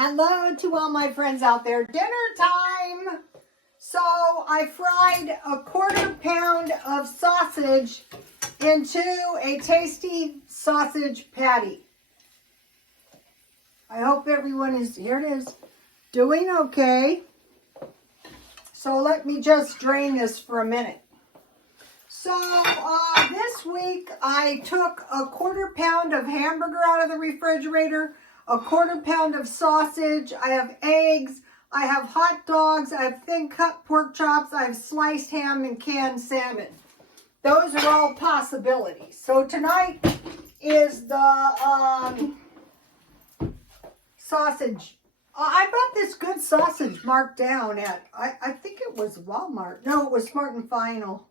Hello to all my friends out there. Dinner time. So I fried a 1/4 pound of sausage into a tasty sausage patty. I hope everyone is, here it is, doing okay. So let me just drain this for a minute. So this week I took a 1/4 pound of hamburger out of the refrigerator, a 1/4 pound of sausage, I have eggs, I have hot dogs, I have thin cut pork chops, I have sliced ham and canned salmon. Those are all possibilities. So tonight is the sausage. I bought this good sausage marked down at, I think it was Walmart. No, it was Smart and Final.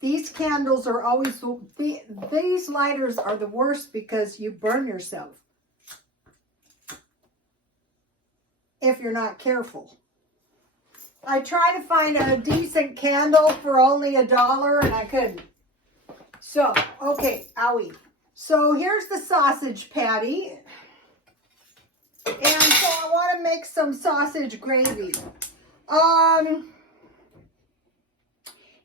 These candles are always, these lighters are the worst because you burn yourself if you're not careful. I tried to find a decent candle for only $1 and I couldn't. So, okay, owie. So here's the sausage patty. And so I want to make some sausage gravy.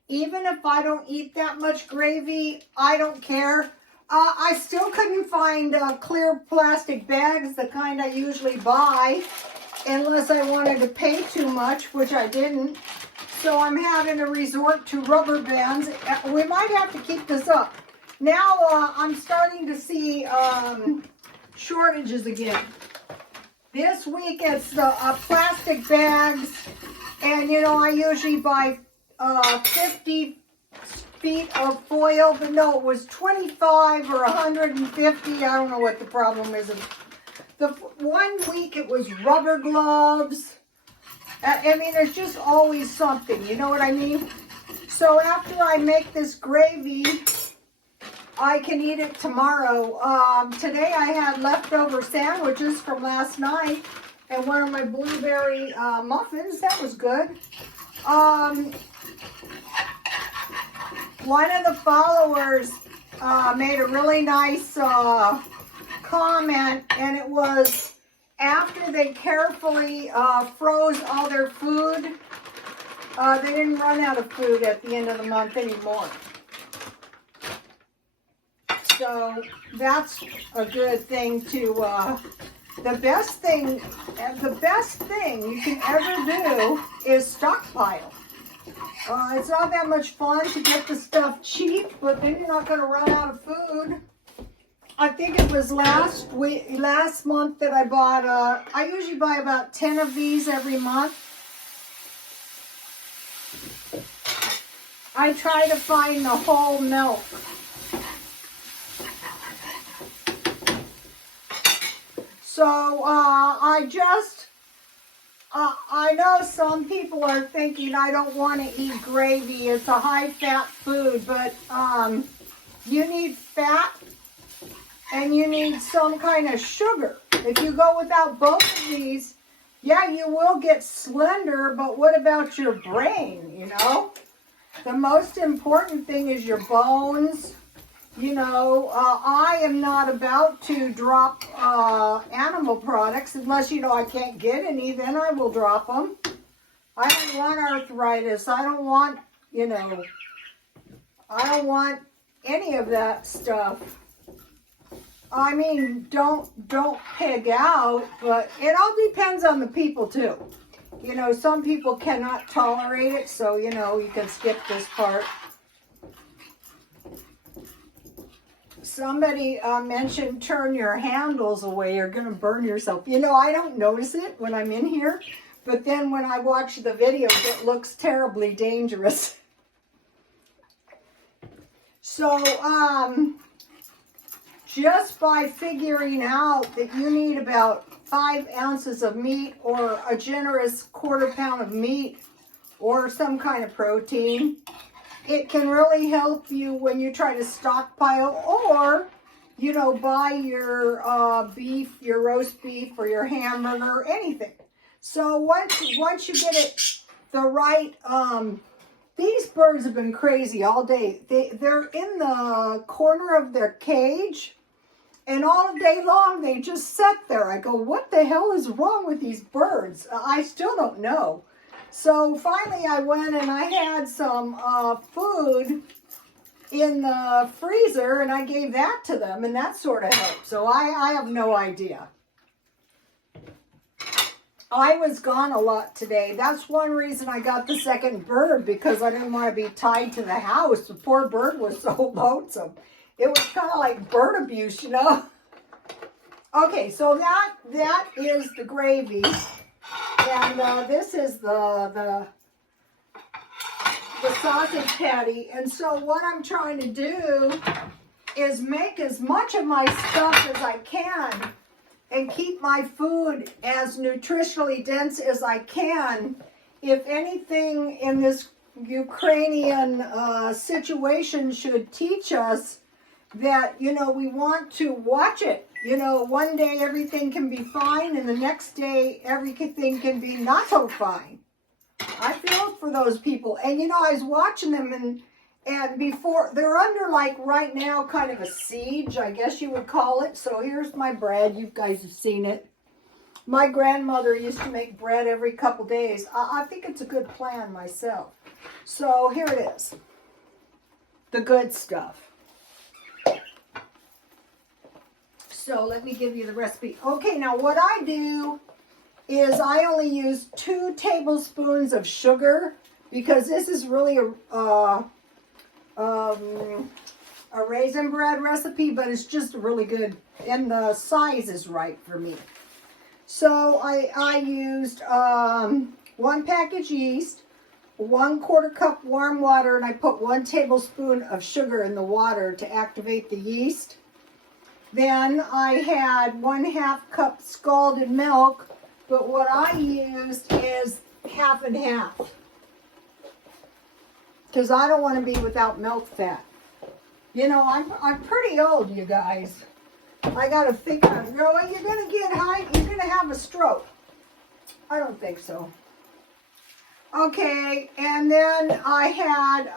Even if I don't eat that much gravy, I don't care. I still couldn't find clear plastic bags, the kind I usually buy, unless I wanted to pay too much, which I didn't. So I'm having to resort to rubber bands. We might have to keep this up. Now I'm starting to see shortages again. This week it's the plastic bags, and you know I usually buy 50 feet of foil, but no, it was 25 or 150. I don't know what the problem is. The one week it was rubber gloves. I mean, there's just always something, you know what I mean? So after I make this gravy, I can eat it tomorrow. Today I had leftover sandwiches from last night and one of my blueberry muffins. That was good. One of the followers made a really nice comment, and it was after they carefully froze all their food, they didn't run out of food at the end of the month anymore. So that's a good thing to, the best thing you can ever do is stockpile. It's not that much fun to get the stuff cheap, but then you're not going to run out of food. I think it was last month that I bought, I usually buy about 10 of these every month. I try to find the whole milk. So I know some people are thinking I don't want to eat gravy. It's a high-fat food, but you need fat and you need some kind of sugar. If you go without both of these, yeah, you will get slender, but what about your brain, you know? The most important thing is your bones. You know, I am not about to drop animal products unless, you know, I can't get any, then I will drop them. I don't want arthritis. I don't want, you know, I don't want any of that stuff. I mean, don't pig out, but it all depends on the people too. You know, some people cannot tolerate it, so, you know, you can skip this part. Somebody mentioned turn your handles away, you're going to burn yourself. You know, I don't notice it when I'm in here, but then when I watch the videos, it looks terribly dangerous. So, just by figuring out that you need about 5 ounces of meat or a generous 1/4 pound of meat or some kind of protein, it can really help you when you try to stockpile or, you know, buy your beef, your roast beef or your hamburger, anything. So once you get it the right These birds have been crazy all day. They're in the corner of their cage, and all day long they just sat there. I go, what the hell is wrong with these birds? I still don't know. So finally I went and I had some food in the freezer, and I gave that to them, and that sort of helped. So I have no idea. I was gone a lot today. That's one reason I got the second bird, because I didn't want to be tied to the house. The poor bird was so lonesome. It was kind of like bird abuse, you know. Okay, so that is the gravy, and this is the sausage patty. And so what I'm trying to do is make as much of my stuff as I can and keep my food as nutritionally dense as I can. If anything in this Ukrainian situation should teach us that, you know, we want to watch it. You know, one day everything can be fine, and the next day everything can be not so fine. I feel for those people. And, you know, I was watching them, and before, they're under, like, right now, kind of a siege, I guess you would call it. So here's my bread. You guys have seen it. My grandmother used to make bread every couple days. I think it's a good plan myself. So here it is. The good stuff. So let me give you the recipe. Okay, now what I do is I only use 2 tablespoons of sugar, because this is really a raisin bread recipe, but it's just really good, and the size is right for me. So I used 1 package yeast, 1/4 cup warm water, and I put 1 tablespoon of sugar in the water to activate the yeast. Then I had 1/2 cup scalded milk, but what I used is half and half, because I don't want to be without milk fat. You know, I'm pretty old, you guys. I got to think, you're going to get high, you're going to have a stroke. I don't think so. Okay, and then I had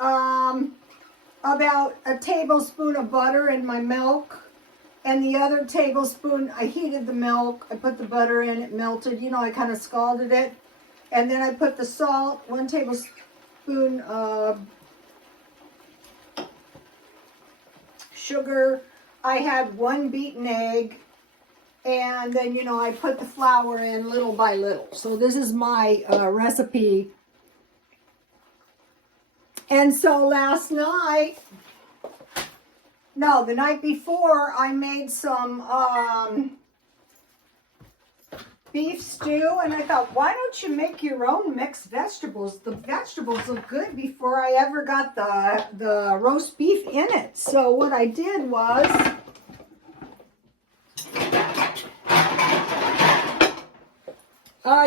about a tablespoon of butter in my milk, and the other tablespoon, I heated the milk, I put the butter in, it melted, you know, I kind of scalded it, and then I put the salt, 1 tablespoon of sugar. I had 1 beaten egg, and then, you know, I put the flour in little by little. So this is my recipe. And so last night, no, the night before, I made some beef stew, and I thought, why don't you make your own mixed vegetables? The vegetables look good before I ever got the roast beef in it. So what I did was,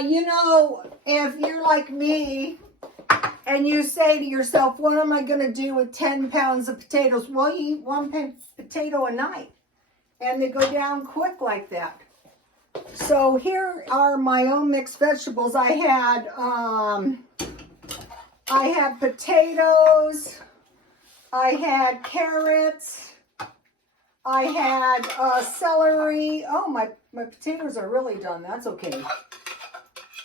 you know, if you're like me and you say to yourself, what am I going to do with 10 pounds of potatoes? Well, you eat 1 potato a night, and they go down quick like that. So here are my own mixed vegetables. I had potatoes, I had carrots, I had celery. Oh, my potatoes are really done. That's okay.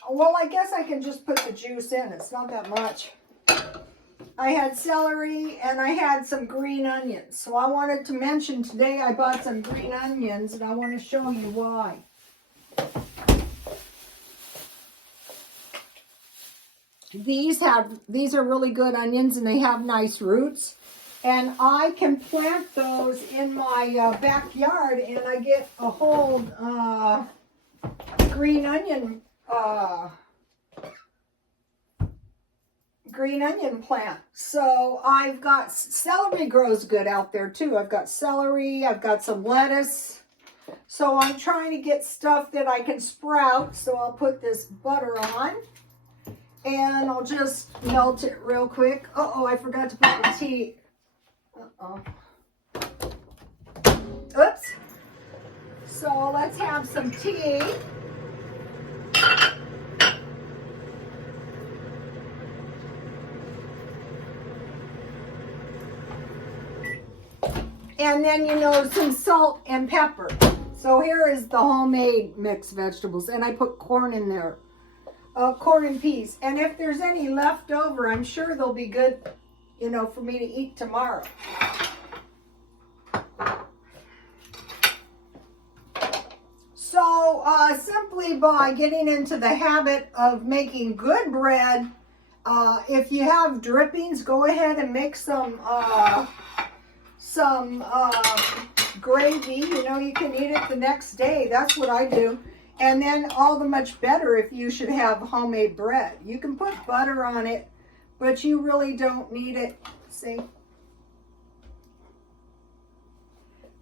Well, I guess I can just put the juice in. It's not that much. I had celery, and I had some green onions. So I wanted to mention today I bought some green onions, and I want to show you why. These are really good onions, and they have nice roots, and I can plant those in my backyard, and I get a whole green onion plant. So I've got celery, grows good out there too. I've got celery, I've got some lettuce. So I'm trying to get stuff that I can sprout. So I'll put this butter on, and I'll just melt it real quick. Uh-oh, I forgot to put the tea. Uh-oh. Oops. So let's have some tea. And then, you know, some salt and pepper. So here is the homemade mixed vegetables. And I put corn in there. Corn and peas. And if there's any left over, I'm sure they'll be good, you know, for me to eat tomorrow. So simply by getting into the habit of making good bread, if you have drippings, go ahead and make some gravy. You know, you can eat it the next day. That's what I do. And then all the much better if you should have homemade bread. You can put butter on it, but you really don't need it. See?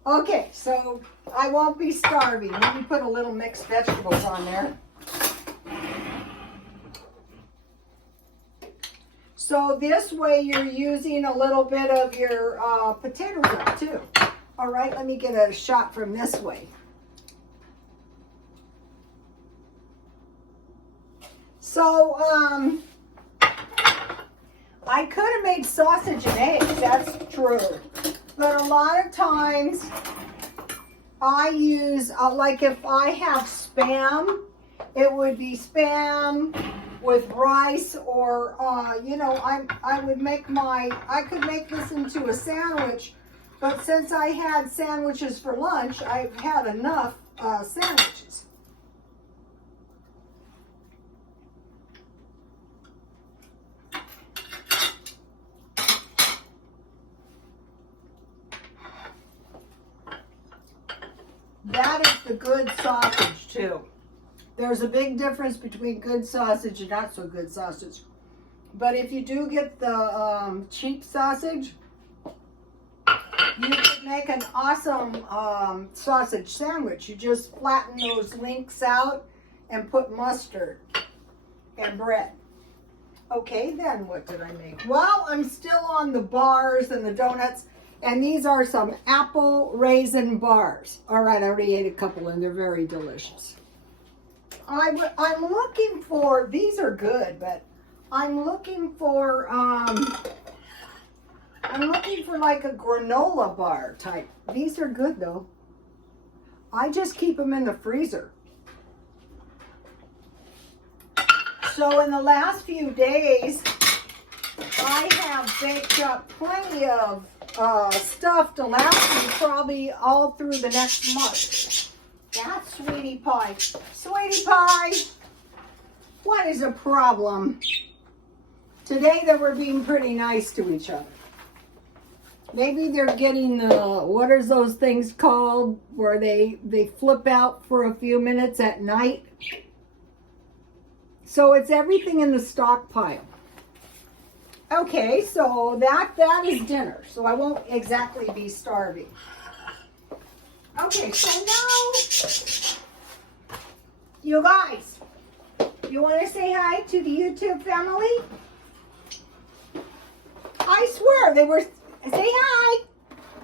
Okay, so I won't be starving. Let me put a little mixed vegetables on there. So this way you're using a little bit of your potato oil too. All right, let me get a shot from this way. So, I could have made sausage and eggs, that's true. But a lot of times, I use, like if I have Spam, it would be Spam with rice or, you know, I would make I could make this into a sandwich. But since I had sandwiches for lunch, I've had enough sandwiches. That is the good sausage too. There's a big difference between good sausage and not so good sausage. But if you do get the cheap sausage, you can make an awesome sausage sandwich. You just flatten those links out and put mustard and bread. Okay, then what did I make? Well, I'm still on the bars and the donuts. And these are some apple raisin bars. All right, I already ate a couple and they're very delicious. I'm looking for, these are good, but I'm looking for like a granola bar type. These are good though. I just keep them in the freezer. So in the last few days, I have baked up plenty of stuff to last me probably all through the next month. That's Sweetie Pie. Sweetie Pie, what is a problem? Today they were being pretty nice to each other. Maybe they're getting the, what are those things called, where they flip out for a few minutes at night? So it's everything in the stockpile. Okay, so that is dinner, so I won't exactly be starving. Okay, so now, you guys, you want to say hi to the YouTube family? I swear, they were, say hi.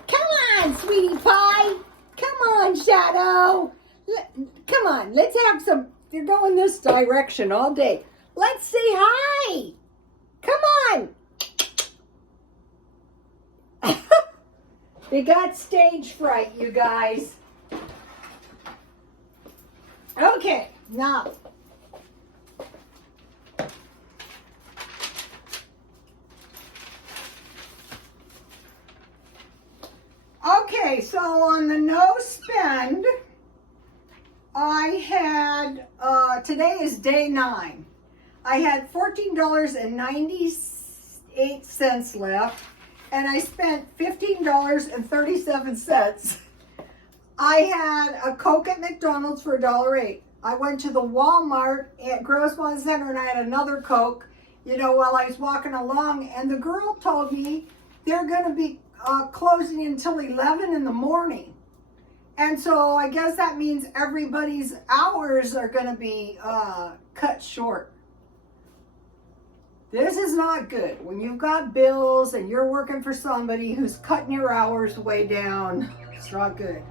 Come on, Sweetie Pie. Come on, Shadow. Come on, let's have some, you're going this direction all day. Let's say hi. Come on. They got stage fright, you guys. Okay, now. Okay, so on the no spend, I had, today is day 9. I had $14.98 left, and I spent $15.37. I had a Coke at McDonald's for $1.08. I went to the Walmart at Grossmont Center, and I had another Coke, you know, while I was walking along, and the girl told me they're going to be closing until 11 in the morning. And so I guess that means everybody's hours are going to be cut short. This is not good. When you've got bills and you're working for somebody who's cutting your hours way down, it's not good.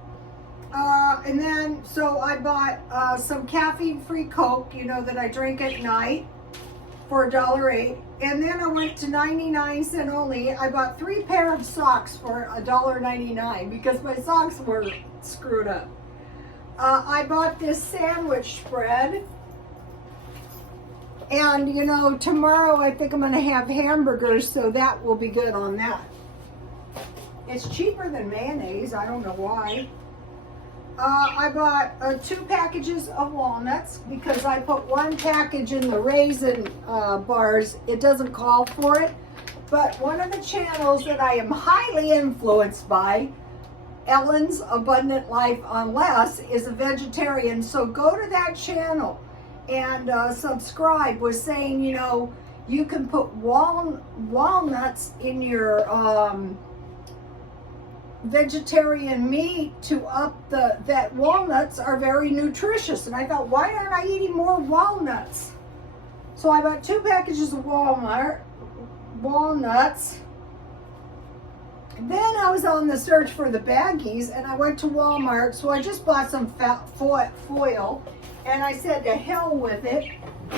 And then, so I bought some caffeine-free Coke, you know, that I drink at night for $1.08. And then I went to 99¢ only. I bought 3 pair of socks for $1.99 because my socks were screwed up. I bought this sandwich spread. And, you know, tomorrow I think I'm going to have hamburgers, so that will be good on that. It's cheaper than mayonnaise. I don't know why. I bought 2 packages of walnuts because I put 1 package in the raisin bars. It doesn't call for it. But one of the channels that I am highly influenced by, Ellen's Abundant Life on Less, is a vegetarian. So go to that channel and subscribe. Was saying, you know, you can put walnuts in your vegetarian meat to up that walnuts are very nutritious. And I thought, why aren't I eating more walnuts? So I bought 2 packages of walnuts. Then I was on the search for the baggies, and I went to Walmart, so I just bought some foil, and I said to hell with it.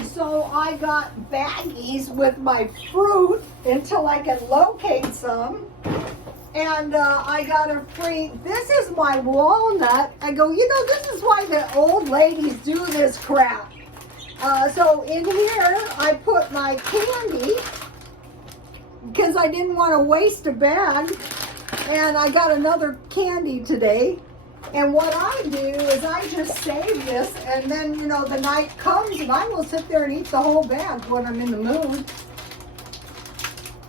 So I got baggies with my fruit until I could locate some. And I got a free, this is my walnut. I go, you know, this is why the old ladies do this crap. So in here, I put my candy because I didn't want to waste a bag. And I got another candy today. And what I do is I just save this, and then, you know, the night comes and I will sit there and eat the whole bag when I'm in the mood.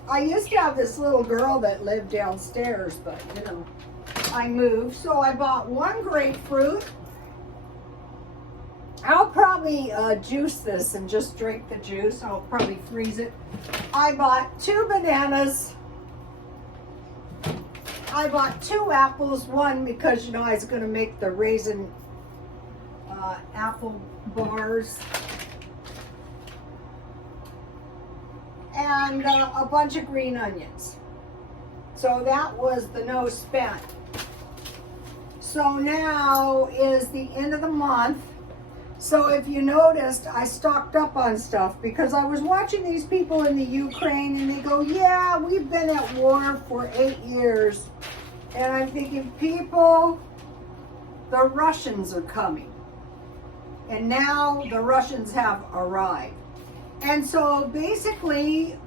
I used to have this little girl that lived downstairs, but, you know, I moved. So I bought 1 grapefruit. I'll probably juice this and just drink the juice. I'll probably freeze it. I bought 2 bananas. I bought 2 apples. 1 because, you know, I was going to make the raisin apple bars. And a bunch of green onions. So that was the no spent. So now is the end of the month. So if you noticed, I stocked up on stuff because I was watching these people in the Ukraine and they go, yeah, we've been at war for 8 years. And I'm thinking, people, the Russians are coming. And now the Russians have arrived. And so basically,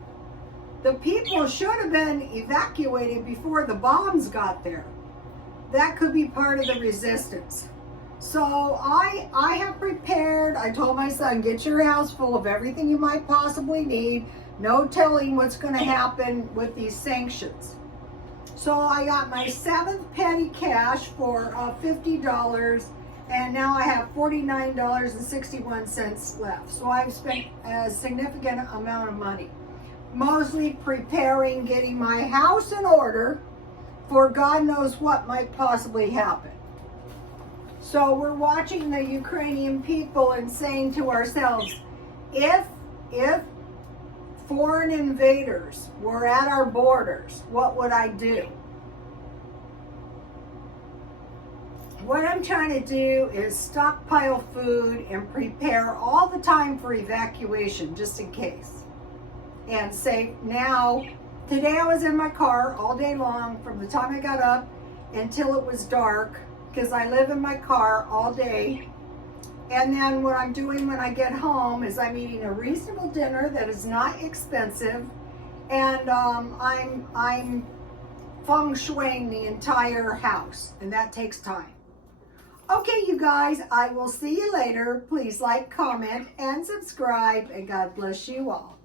the people should have been evacuated before the bombs got there. That could be part of the resistance. So I have prepared. I told my son, get your house full of everything you might possibly need. No telling what's going to happen with these sanctions. So I got my 7th petty cash for $50. And now I have $49.61 left. So I've spent a significant amount of money. Mostly preparing, getting my house in order for God knows what might possibly happen. So we're watching the Ukrainian people and saying to ourselves, if foreign invaders were at our borders, what would I do? What I'm trying to do is stockpile food and prepare all the time for evacuation, just in case. And say, now, today I was in my car all day long from the time I got up until it was dark, because I live in my car all day. And then what I'm doing when I get home is I'm eating a reasonable dinner that is not expensive, and I'm feng shuiing the entire house, and that takes time. Okay, you guys, I will see you later. Please like, comment, and subscribe, and God bless you all.